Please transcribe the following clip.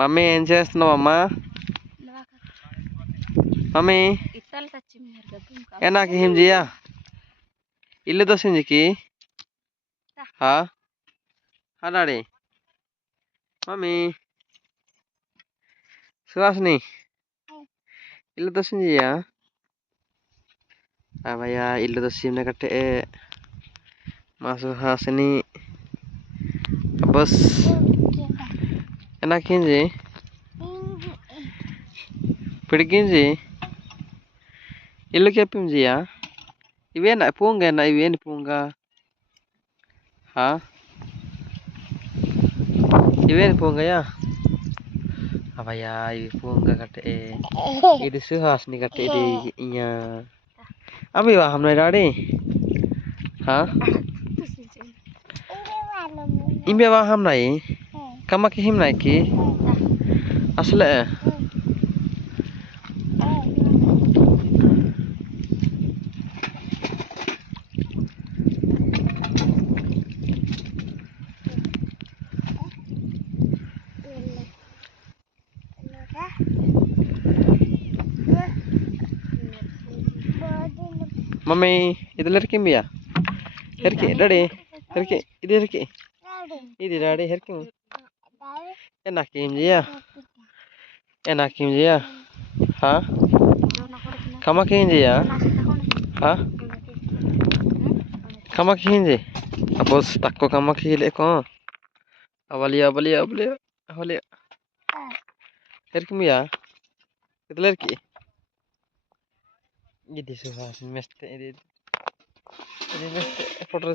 Mummy ఏం చేస్తున్నావమ్మా? Mummy enak him dia ilu to sinjiki ha hadari mami suasni ilu to sinji ya abaya ilu to simne kate masuk hasni bos enak hinji perginji ilu kepim ji ya iwe nak punga na iwe ni punga ha iwe ni punga ya abaya iwe punga kate ini suhas ni kate di inya abi wa hamne dadi ha imbe wa hamnai kamak him nai ki asle mami itu lari kim ya herki dadi herki idi dadi herki enak kim ya ha kamak hinji ya ha kamak hinji bos takko kamak hile ko avalia herki ya itu lari ini suhas mesti ini mesti foto